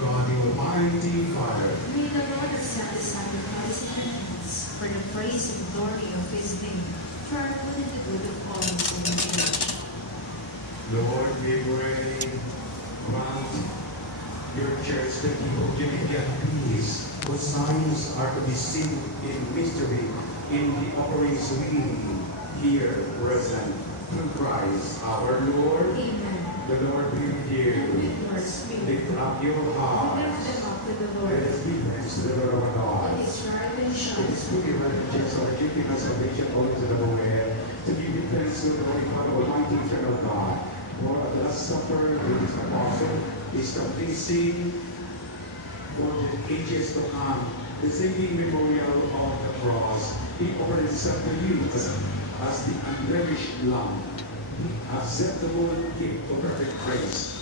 God, the Almighty Father. May the Lord accept the sacrifice of our hands for the praise and glory of His name, for our good and the good of all His holy church. Lord, we pray, grant your church the people unity and peace, whose signs are to be seen in mystery in the offerings we here present through Christ our Lord. Amen. The Lord be with And you. with your spirit, Lift up your lift hearts. them up to the Let Lord. us give thanks to the Lord our God. It is right and It is just. good and righteous our duty and salvation owing to the Lord, to give you thanks to the Holy Father, Almighty, eternal God. For at the Last Supper, with His apostle, is pleasing for the ages to come, the saving memorial of the cross. He offered Himself to you as the unblemished lamb, acceptable gift of perfect grace.